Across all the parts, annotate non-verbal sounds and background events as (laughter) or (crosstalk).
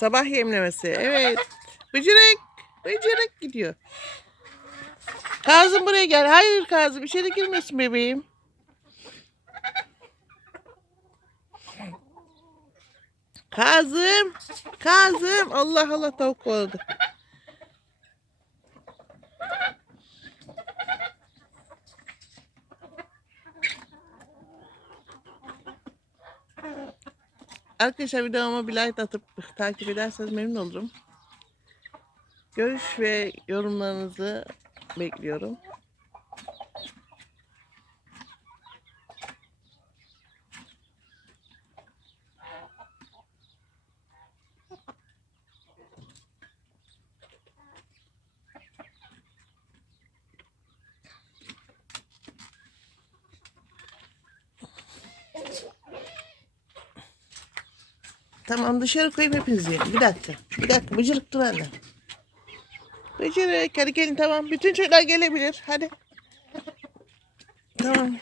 Sabah yemlemesi. Evet. Bıcırık. Bıcırık gidiyor. Kazım buraya gel. Hayır Kazım içeri girmiyorsun bebeğim. Kazım. Kazım. Allah Allah tavuk oldu. Arkadaşlar videoma bir like atıp takip ederseniz memnun olurum. Görüş ve yorumlarınızı bekliyorum. Tamam dışarı koyayım hepinizi. Bir dakika. Bir dakika. Bıcırık dur anne. Bıcırık. Hadi gelin tamam. Bütün çocuklar gelebilir. Hadi. Tamam.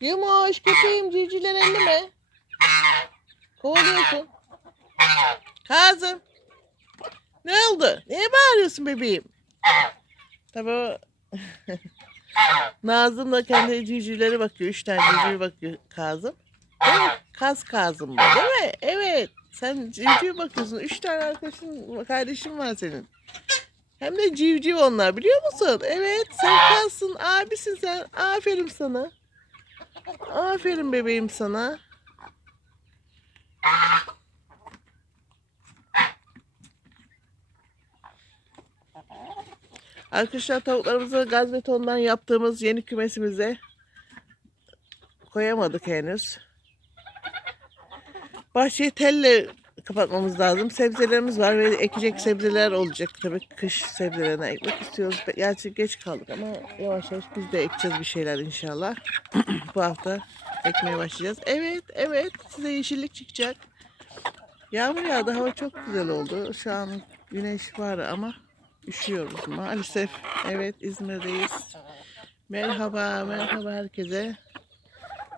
Yumuş köpeğim civcivler elleme. Kovalıyorsun. Kazım. Ne oldu? Niye bağırıyorsun bebeğim? Tabii o... (laughs) Nazım da kendi civcivlere bakıyor. Üç tane civciv bakıyor Kazım. Değil mi? Kaz Kazım bu değil mi? Evet. Sen civciv bakıyorsun. Üç tane arkadaşın, kardeşin var senin. Hem de civciv onlar biliyor musun? Evet sen kazsın. Abisin sen. Aferin sana. Aferin bebeğim sana. Arkadaşlar tavuklarımızı gaz betondan yaptığımız yeni kümesimize koyamadık henüz. Bahçeyi telle kapatmamız lazım. Sebzelerimiz var ve ekecek sebzeler olacak. Tabii kış sebzelerine ekmek istiyoruz. Gerçi geç kaldık ama yavaş yavaş biz de ekeceğiz bir şeyler inşallah. (clears throat) Bu hafta ekmeye başlayacağız. Evet, evet. Size yeşillik çıkacak. Yağmur yağdı. Hava çok güzel oldu. Şu an güneş var ama üşüyoruz maalesef. Evet, İzmir'deyiz. Merhaba, merhaba herkese.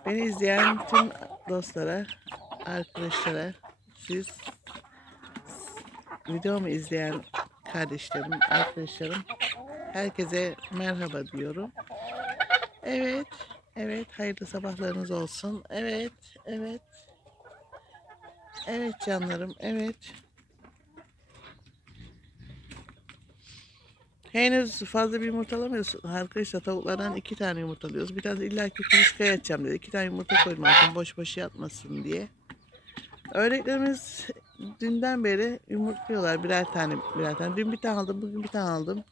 Beni izleyen tüm dostlara, arkadaşlara, siz videomu izleyen kardeşlerim, arkadaşlarım, herkese merhaba diyorum. Evet, evet, hayırlı sabahlarınız olsun. Evet, evet. Evet canlarım, evet. Henüz fazla bir yumurtalamıyoruz. Arkadaşlar tavuklardan iki tane yumurtalıyoruz. Bir tane illa ki kuluçkaya yatacağım dedi. İki tane yumurta koydum altına boş boş yatmasın diye. Öğretmenimiz dünden beri yumurtluyorlar birer tane birer tane. Dün bir tane aldım, bugün bir tane aldım.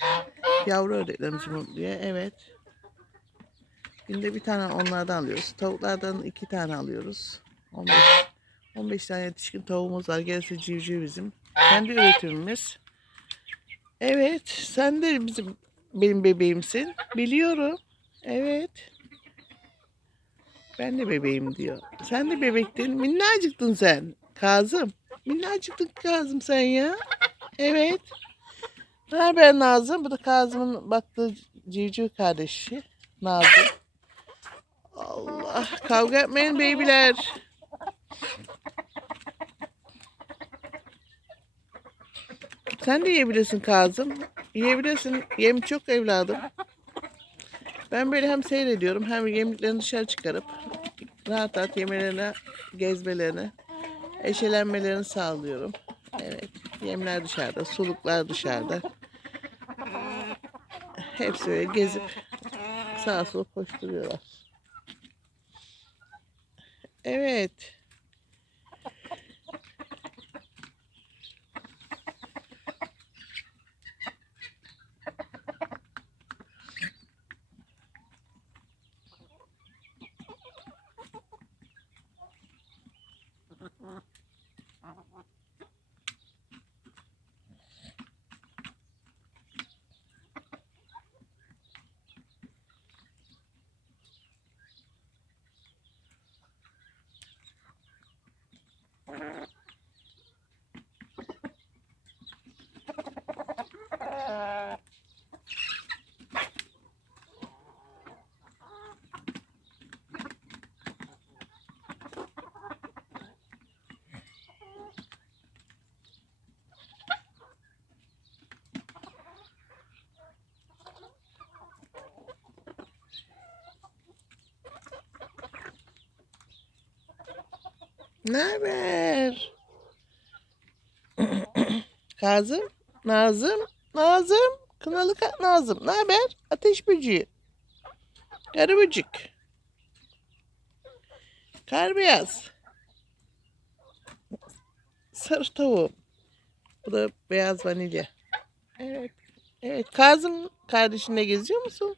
Yavru ördeklerimiz yumurtluyor. Evet. Günde bir tane onlardan alıyoruz. Tavuklardan iki tane alıyoruz. 15, 15 tane yetişkin tavuğumuz var. Gerisi civciv bizim. Kendi üretimimiz. Evet, sen de bizim benim bebeğimsin. Biliyorum. Evet. Ben de bebeğim diyor. Sen de bebektin. Minnacıktın sen. Kazım. Minnacıktın Kazım sen ya. Evet. Ne haber Nazım? Bu da Kazım'ın baktığı civciv kardeşi. Nazım. Allah. Kavga etmeyin beybiler. Sen de yiyebilirsin Kazım. Yiyebilirsin. Yem çok evladım. Ben böyle hem seyrediyorum hem yemliklerini dışarı çıkarıp rahat rahat yemelerine, gezmelerine, eşelenmelerini sağlıyorum. Evet. Yemler dışarıda, suluklar dışarıda. Hepsi böyle gezip sağa sola koşturuyorlar. Evet. Ne haber? (clears throat) Kazım, Nazım, Nazım, Kınalı Ka- Nazım. Ne haber? Ateş böceği. Karı böcek. Kar beyaz. Sarı tavuğum. Bu da beyaz vanilya. Evet. Evet. Kazım kardeşinle geziyor musun?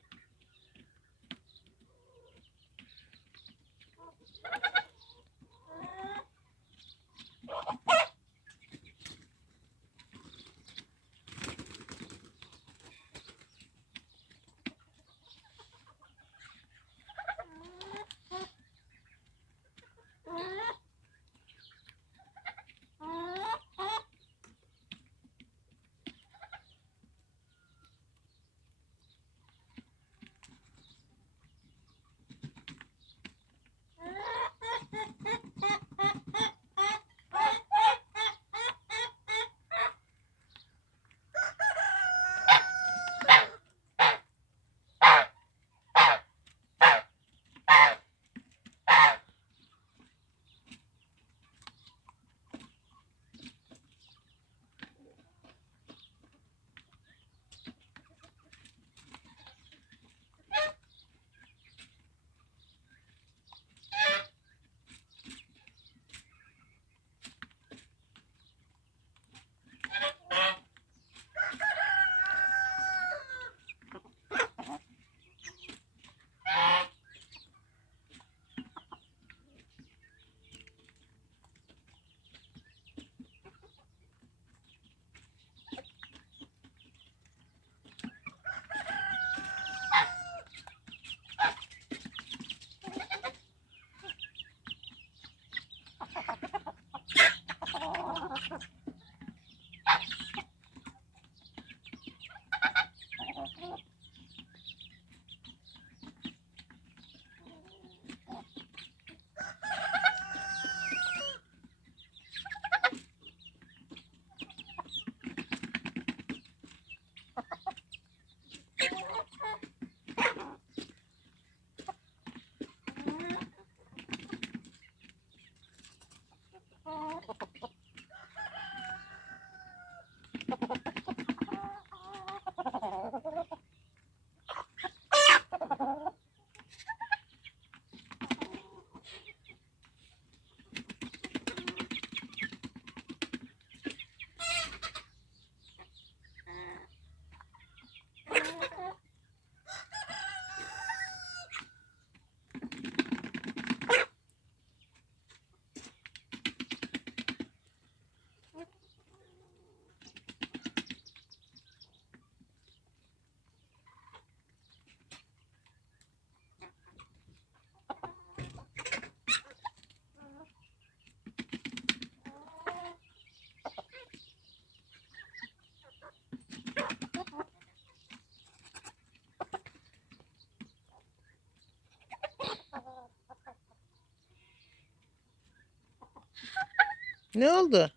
Ne oldu?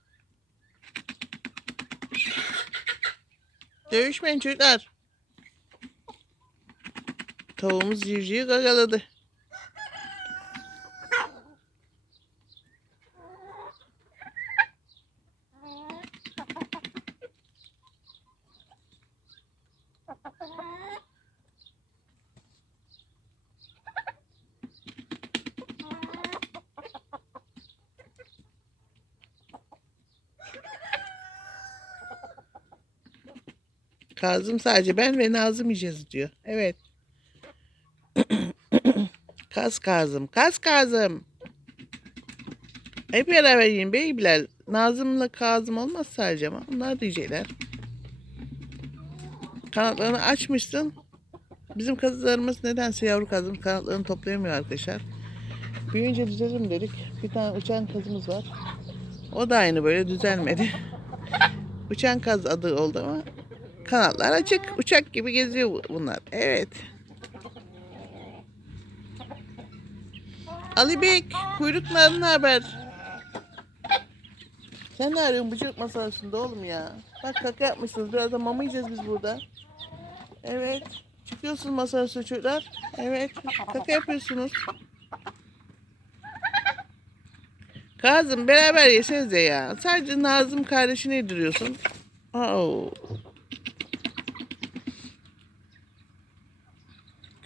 Dövüşmeyin çocuklar. Tavuğumuz civcivi gagaladı. Kazım sadece ben ve Nazım yiyeceğiz diyor. Evet. (clears throat) Kaz Kazım. Kaz Kazım. Hep beraber yiyin beybiler. Nazım'la Kazım olmaz sadece ama onlar diyecekler. Kanatlarını açmışsın. Bizim kazılarımız nedense yavru kazım kanatlarını toplayamıyor arkadaşlar. Büyüyünce düzelim dedik. Bir tane uçan kazımız var. O da aynı böyle düzelmedi. (laughs) Uçan kaz adı oldu ama kanatlar açık. Uçak gibi geziyor bu- bunlar. Evet. Ali Bey, kuyruklarına haber. Sen ne arıyorsun çocuk masasında oğlum ya? Bak kaka yapmışsınız. Biraz da mama yiyeceğiz biz burada. Evet. Çıkıyorsunuz masa üstü çocuklar. Evet. Kaka yapıyorsunuz. Kazım beraber yesenize ya. Sadece Nazım kardeşini yediriyorsun. Oo.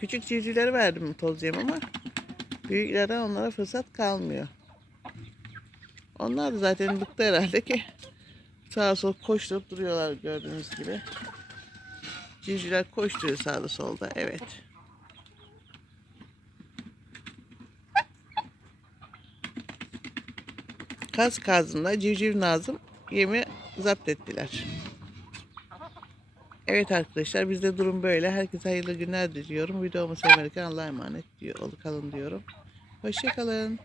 Küçük civcivlere verdim toz yem ama büyüklerden onlara fırsat kalmıyor. Onlar da zaten bıktı herhalde ki sağa sola koşturup duruyorlar gördüğünüz gibi. Civcivler koşturuyor sağda solda. Evet. Kaz Kazım'la Civciv Nazım yemi zapt ettiler. Evet arkadaşlar bizde durum böyle. Herkese hayırlı günler diliyorum. Videomu severken Allah'a emanet diyor, kalın diyorum. Hoşçakalın.